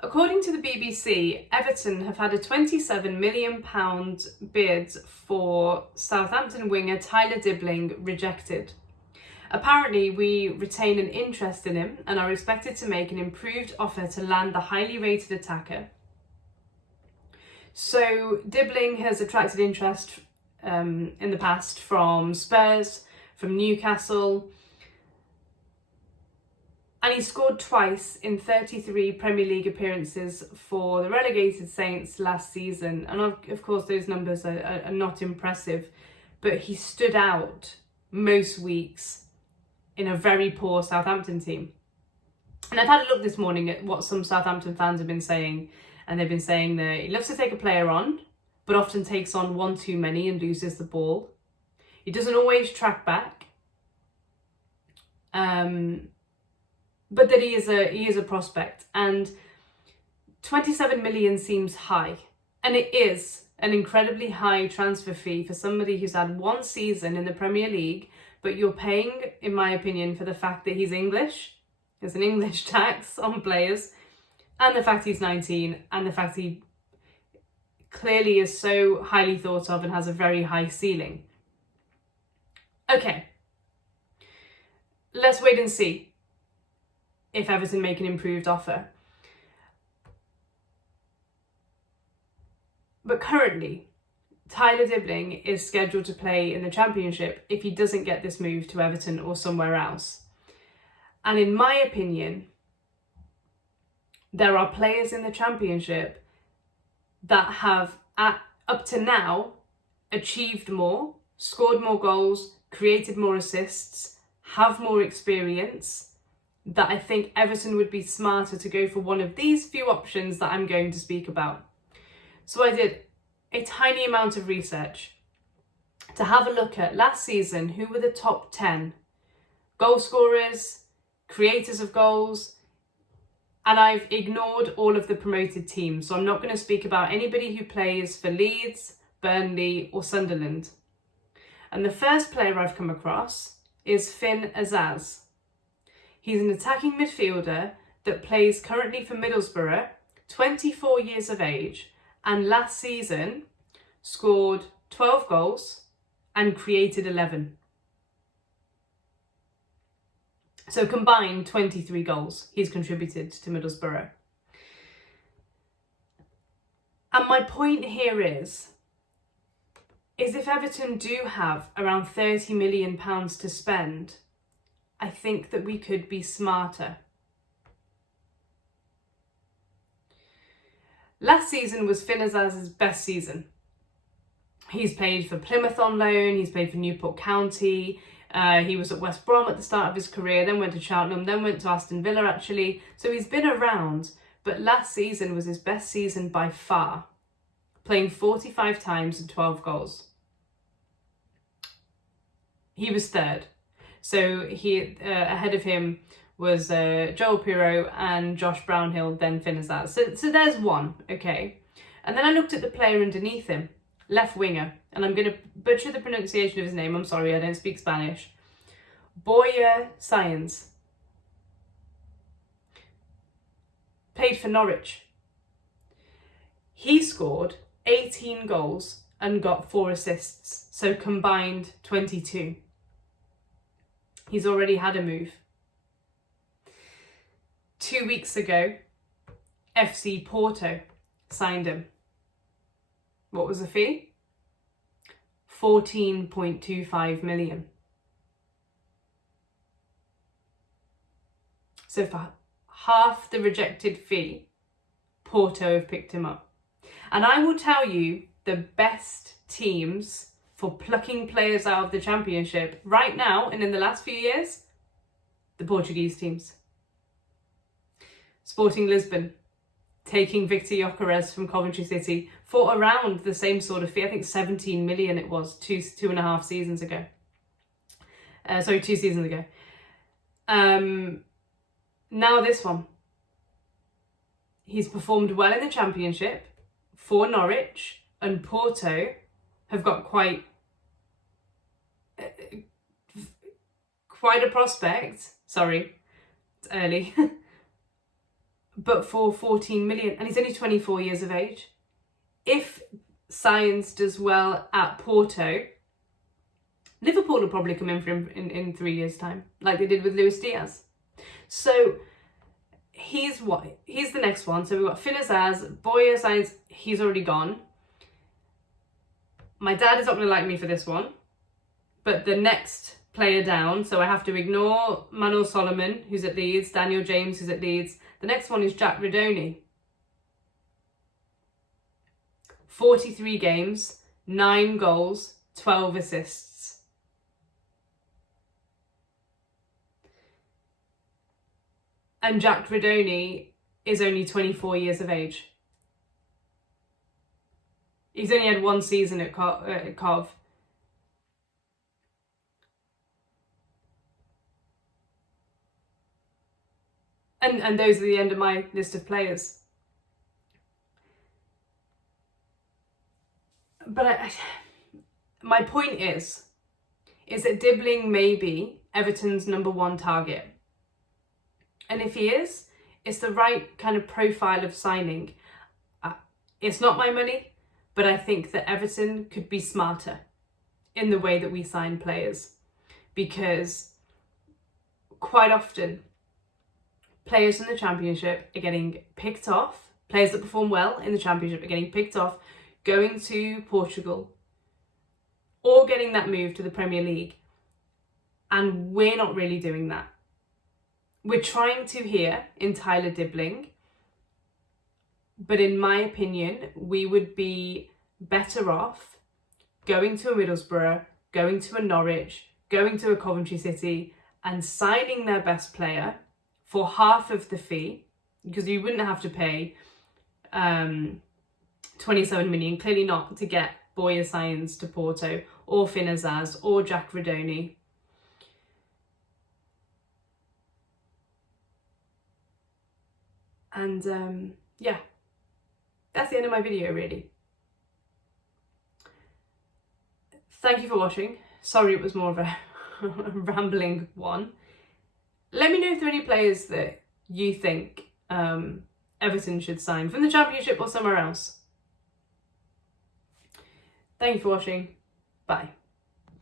According to the BBC, Everton have had a £27 million bid for Southampton winger Tyler Dibling rejected. Apparently, we retain an interest in him and are expected to make an improved offer to land the highly rated attacker. So, Dibling has attracted interest in the past from Spurs, from Newcastle, and he scored twice in 33 Premier League appearances for the relegated Saints last season. And of course, those numbers are not impressive, but he stood out most weeks in a very poor Southampton team. And I've had a look this morning at what some Southampton fans have been saying, and they've been saying that he loves to take a player on, but often takes on one too many and loses the ball. He doesn't always track back. But that he is a prospect, and 27 million seems high, and it is an incredibly high transfer fee for somebody who's had one season in the Premier League, but you're paying, in my opinion, for the fact that he's English. There's an English tax on players, and the fact he's 19, and the fact he clearly is so highly thought of and has a very high ceiling. Okay, let's wait and see if Everton make an improved offer. But currently, Tyler Dibling is scheduled to play in the Championship if he doesn't get this move to Everton or somewhere else. And in my opinion, there are players in the Championship that have, up to now, achieved more, scored more goals, created more assists, have more experience, that I think Everton would be smarter to go for one of these few options that I'm going to speak about. So I did a tiny amount of research to have a look at last season, who were the top 10 goal scorers, creators of goals, and I've ignored all of the promoted teams. So I'm not going to speak about anybody who plays for Leeds, Burnley or Sunderland. And the first player I've come across is Azaz. He's an attacking midfielder that plays currently for Middlesbrough, 24 years of age, and last season scored 12 goals and created 11. So combined 23 goals he's contributed to Middlesbrough. And my point here is if Everton do have around £30 million to spend, I think that we could be smarter. Last season was Finn Azaz's best season. He's played for Plymouth on loan, he's played for Newport County, he was at West Brom at the start of his career, then went to Cheltenham, then went to Aston Villa actually. So he's been around, but last season was his best season by far, playing 45 times and 12 goals. He was third. So he ahead of him was Joel Pirro and Josh Brownhill, then Finn Azaz. So there's one, okay. And then I looked at the player underneath him, left winger, and I'm going to butcher the pronunciation of his name. I'm sorry, I don't speak Spanish. Boya Science. Played for Norwich. He scored 18 goals and got 4 assists, so combined 22. He's already had a move. 2 weeks ago, FC Porto signed him. What was the fee? 14.25 million. So for half the rejected fee, Porto have picked him up. And I will tell you, the best teams for plucking players out of the Championship right now and in the last few years, the Portuguese teams. Sporting Lisbon, taking Victor Gyökeres from Coventry City for around the same sort of fee. I think 17 million it was two and a half seasons ago. 2 seasons ago. Now this one. He's performed well in the Championship for Norwich, and Porto have got quite a prospect. Sorry, it's early. but for 14 million, and he's only 24 years of age. If Science does well at Porto, Liverpool will probably come in for him in 3 years' time, like they did with Luis Diaz. So he's the next one. So we've got Finn Azaz, Boya Science, he's already gone. My dad is not going to like me for this one, but the next player down, so I have to ignore Manuel Solomon, who's at Leeds, Daniel James, who's at Leeds. The next one is Jack Rudoni. 43 games, 9 goals, 12 assists. And Jack Rudoni is only 24 years of age. He's only had 1 season at Cov. And those are the end of my list of players. But my point is that Dibling may be Everton's #1 target. And if he is, it's the right kind of profile of signing. It's not my money, but I think that Everton could be smarter in the way that we sign players. Because quite often, players in the Championship are getting picked off. Players that perform well in the Championship are getting picked off, going to Portugal, or getting that move to the Premier League. And we're not really doing that. We're trying to here in Tyler Dibling, but in my opinion, we would be better off going to a Middlesbrough, going to a Norwich, going to a Coventry City, and signing their best player for half of the fee, because you wouldn't have to pay 27 million, clearly not to get Boya Science to Porto, or Finn Azaz, or Jack Rudoni. And yeah, that's the end of my video really. Thank you for watching. Sorry it was more of a rambling one. Let me know if there are any players that you think Everton should sign from the Championship or somewhere else. Thank you for watching. Bye.